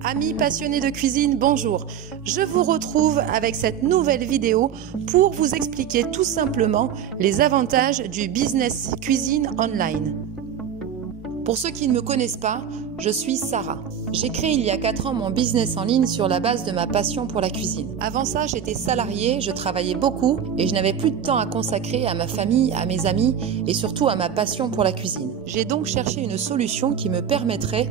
Amis passionnés de cuisine, bonjour. Je vous retrouve avec cette nouvelle vidéo pour vous expliquer tout simplement les avantages du business cuisine online. Pour ceux qui ne me connaissent pas, je suis Sarah. J'ai créé il y a 4 ans mon business en ligne sur la base de ma passion pour la cuisine. Avant ça, j'étais salariée, je travaillais beaucoup et je n'avais plus de temps à consacrer à ma famille, à mes amis et surtout à ma passion pour la cuisine. J'ai donc cherché une solution qui me permettrait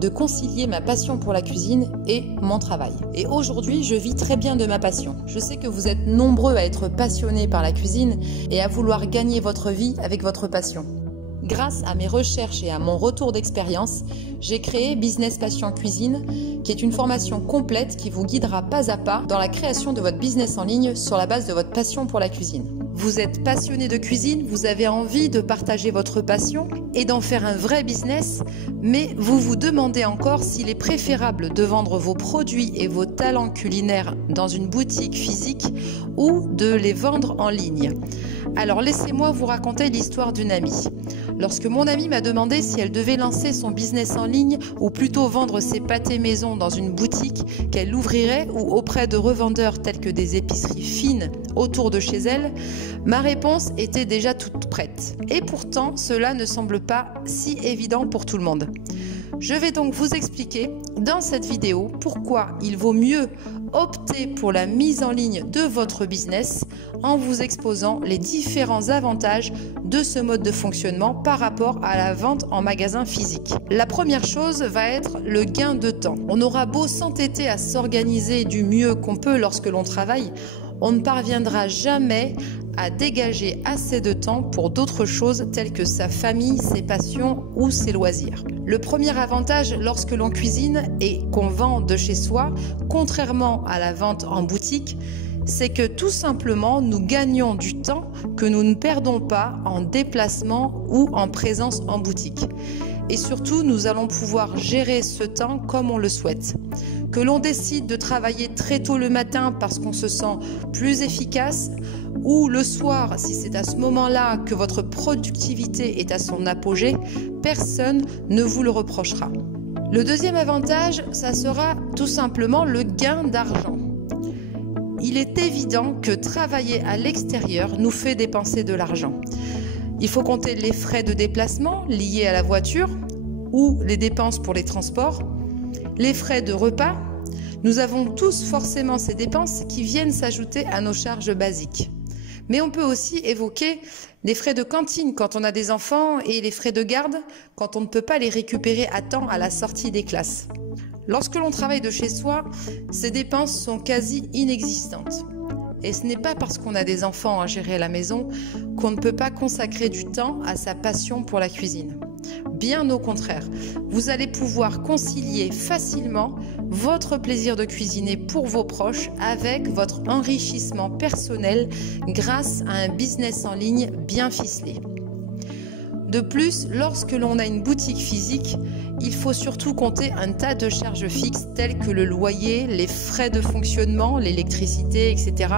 de concilier ma passion pour la cuisine et mon travail. Et aujourd'hui, je vis très bien de ma passion. Je sais que vous êtes nombreux à être passionnés par la cuisine et à vouloir gagner votre vie avec votre passion. Grâce à mes recherches et à mon retour d'expérience, j'ai créé Business Passion Cuisine, qui est une formation complète qui vous guidera pas à pas dans la création de votre business en ligne sur la base de votre passion pour la cuisine. Vous êtes passionné de cuisine, vous avez envie de partager votre passion et d'en faire un vrai business, mais vous vous demandez encore s'il est préférable de vendre vos produits et vos talents culinaires dans une boutique physique ou de les vendre en ligne. Alors laissez-moi vous raconter l'histoire d'une amie. Lorsque mon amie m'a demandé si elle devait lancer son business en ligne ou plutôt vendre ses pâtés maison dans une boutique qu'elle ouvrirait ou auprès de revendeurs tels que des épiceries fines autour de chez elle, ma réponse était déjà toute prête. Et pourtant, cela ne semble pas si évident pour tout le monde. Je vais donc vous expliquer dans cette vidéo pourquoi il vaut mieux opter pour la mise en ligne de votre business en vous exposant les différents avantages de ce mode de fonctionnement par rapport à la vente en magasin physique. La première chose va être le gain de temps. On aura beau s'entêter à s'organiser du mieux qu'on peut lorsque l'on travaille, on ne parviendra jamais à dégager assez de temps pour d'autres choses telles que sa famille, ses passions ou ses loisirs. Le premier avantage lorsque l'on cuisine et qu'on vend de chez soi, contrairement à la vente en boutique, c'est que tout simplement nous gagnons du temps que nous ne perdons pas en déplacement ou en présence en boutique. Et surtout, nous allons pouvoir gérer ce temps comme on le souhaite. Que l'on décide de travailler très tôt le matin parce qu'on se sent plus efficace, ou le soir, si c'est à ce moment-là que votre productivité est à son apogée, personne ne vous le reprochera. Le deuxième avantage, ça sera tout simplement le gain d'argent. Il est évident que travailler à l'extérieur nous fait dépenser de l'argent. Il faut compter les frais de déplacement liés à la voiture ou les dépenses pour les transports, les frais de repas. Nous avons tous forcément ces dépenses qui viennent s'ajouter à nos charges basiques. Mais on peut aussi évoquer les frais de cantine quand on a des enfants et les frais de garde quand on ne peut pas les récupérer à temps à la sortie des classes. Lorsque l'on travaille de chez soi, ces dépenses sont quasi inexistantes. Et ce n'est pas parce qu'on a des enfants à gérer à la maison qu'on ne peut pas consacrer du temps à sa passion pour la cuisine. Bien au contraire, vous allez pouvoir concilier facilement votre plaisir de cuisiner pour vos proches avec votre enrichissement personnel grâce à un business en ligne bien ficelé. De plus, lorsque l'on a une boutique physique, il faut surtout compter un tas de charges fixes telles que le loyer, les frais de fonctionnement, l'électricité, etc.,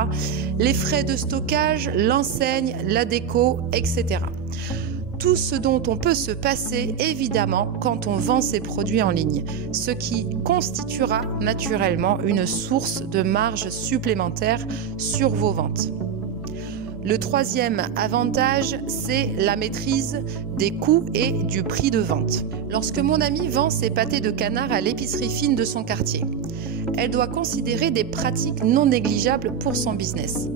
les frais de stockage, l'enseigne, la déco, etc. Tout ce dont on peut se passer, évidemment, quand on vend ses produits en ligne, ce qui constituera naturellement une source de marge supplémentaire sur vos ventes. Le troisième avantage, c'est la maîtrise des coûts et du prix de vente. Lorsque mon amie vend ses pâtés de canard à l'épicerie fine de son quartier, elle doit considérer des pratiques non négligeables pour son business.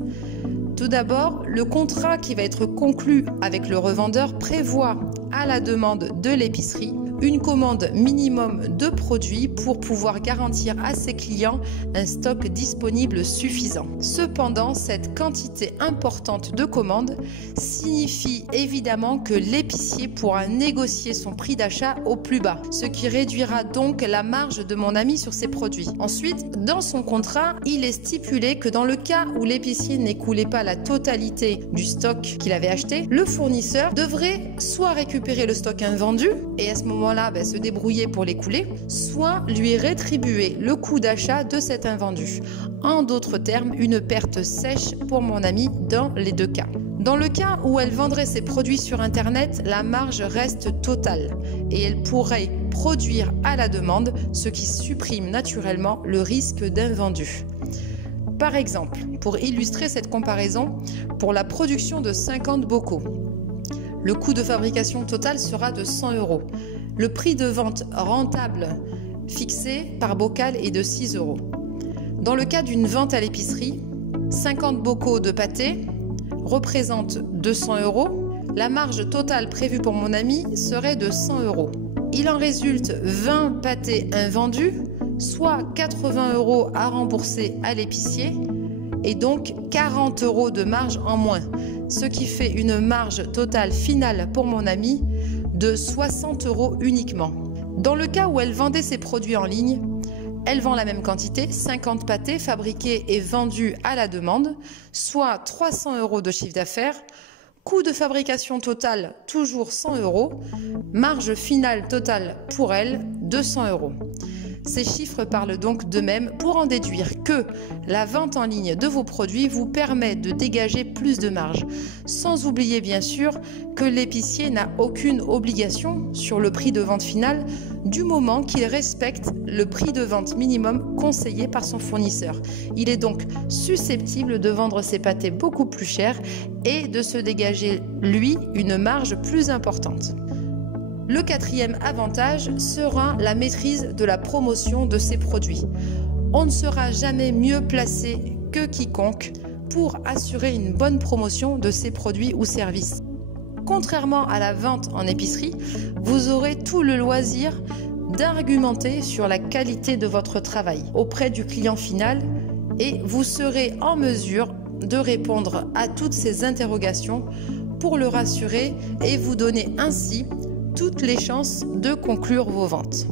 Tout d'abord, le contrat qui va être conclu avec le revendeur prévoit, à la demande de l'épicerie, une commande minimum de produits pour pouvoir garantir à ses clients un stock disponible suffisant. Cependant, cette quantité importante de commandes signifie évidemment que l'épicier pourra négocier son prix d'achat au plus bas, ce qui réduira donc la marge de mon ami sur ses produits. Ensuite, dans son contrat, il est stipulé que dans le cas où l'épicier n'écoulait pas la totalité du stock qu'il avait acheté, le fournisseur devrait soit récupérer le stock invendu et à ce moment-là se débrouiller pour l'écouler, soit lui rétribuer le coût d'achat de cet invendu. En d'autres termes, une perte sèche pour mon amie dans les deux cas. Dans le cas où elle vendrait ses produits sur Internet, la marge reste totale et elle pourrait produire à la demande, ce qui supprime naturellement le risque d'invendu. Par exemple, pour illustrer cette comparaison, pour la production de 50 bocaux, le coût de fabrication total sera de 100 €. Le prix de vente rentable fixé par bocal est de 6 €. Dans le cas d'une vente à l'épicerie, 50 bocaux de pâté représentent 200 €. La marge totale prévue pour mon ami serait de 100 €. Il en résulte 20 pâtés invendus, soit 80 € à rembourser à l'épicier et donc 40 € de marge en moins, ce qui fait une marge totale finale pour mon ami de 60 € uniquement. Dans le cas où elle vendait ses produits en ligne, elle vend la même quantité, 50 pâtés fabriqués et vendus à la demande, soit 300 € de chiffre d'affaires, coût de fabrication total toujours 100 €, marge finale totale pour elle 200 €. Ces chiffres parlent donc d'eux-mêmes pour en déduire que la vente en ligne de vos produits vous permet de dégager plus de marge, sans oublier bien sûr que l'épicier n'a aucune obligation sur le prix de vente final du moment qu'il respecte le prix de vente minimum conseillé par son fournisseur. Il est donc susceptible de vendre ses pâtés beaucoup plus cher et de se dégager, lui, une marge plus importante. Le quatrième avantage sera la maîtrise de la promotion de ces produits. On ne sera jamais mieux placé que quiconque pour assurer une bonne promotion de ces produits ou services. Contrairement à la vente en épicerie, vous aurez tout le loisir d'argumenter sur la qualité de votre travail auprès du client final et vous serez en mesure de répondre à toutes ces interrogations pour le rassurer et vous donner ainsi toutes les chances de conclure vos ventes.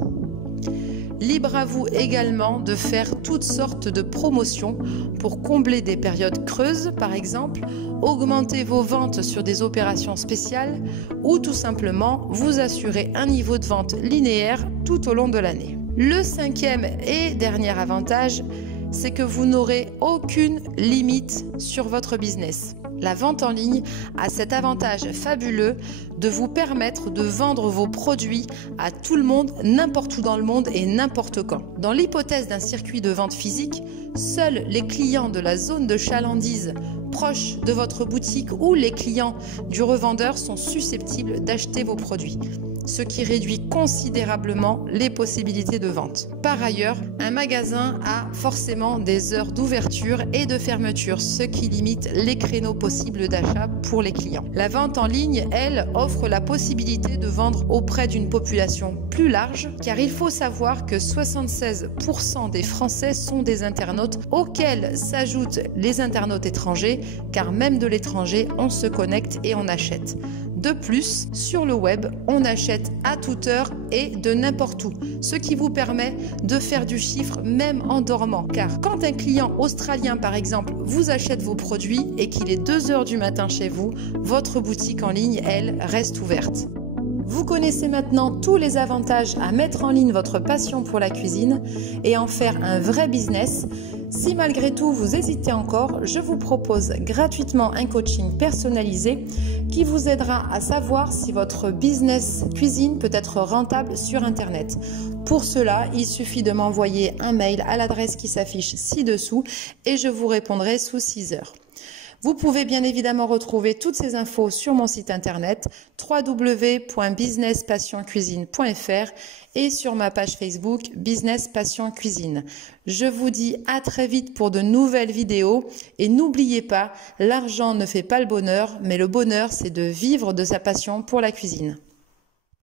Libre à vous également de faire toutes sortes de promotions pour combler des périodes creuses, par exemple, augmenter vos ventes sur des opérations spéciales ou tout simplement vous assurer un niveau de vente linéaire tout au long de l'année. Le cinquième et dernier avantage, c'est que vous n'aurez aucune limite sur votre business. La vente en ligne a cet avantage fabuleux de vous permettre de vendre vos produits à tout le monde, n'importe où dans le monde et n'importe quand. Dans l'hypothèse d'un circuit de vente physique, seuls les clients de la zone de chalandise proche de votre boutique ou les clients du revendeur sont susceptibles d'acheter vos produits, ce qui réduit considérablement les possibilités de vente. Par ailleurs, un magasin a forcément des heures d'ouverture et de fermeture, ce qui limite les créneaux possibles d'achat pour les clients. La vente en ligne, elle, offre la possibilité de vendre auprès d'une population plus large, car il faut savoir que 76% des Français sont des internautes, auxquels s'ajoutent les internautes étrangers, car même de l'étranger, on se connecte et on achète. De plus, sur le web, on achète à toute heure et de n'importe où, ce qui vous permet de faire du chiffre même en dormant. Car quand un client australien, par exemple, vous achète vos produits et qu'il est 2 h du matin chez vous, votre boutique en ligne, elle, reste ouverte. Vous connaissez maintenant tous les avantages à mettre en ligne votre passion pour la cuisine et en faire un vrai business. Si malgré tout vous hésitez encore, je vous propose gratuitement un coaching personnalisé qui vous aidera à savoir si votre business cuisine peut être rentable sur Internet. Pour cela, il suffit de m'envoyer un mail à l'adresse qui s'affiche ci-dessous et je vous répondrai sous 6 heures. Vous pouvez bien évidemment retrouver toutes ces infos sur mon site internet www.businesspassioncuisine.fr et sur ma page Facebook Business Passion Cuisine. Je vous dis à très vite pour de nouvelles vidéos et n'oubliez pas, l'argent ne fait pas le bonheur, mais le bonheur c'est de vivre de sa passion pour la cuisine.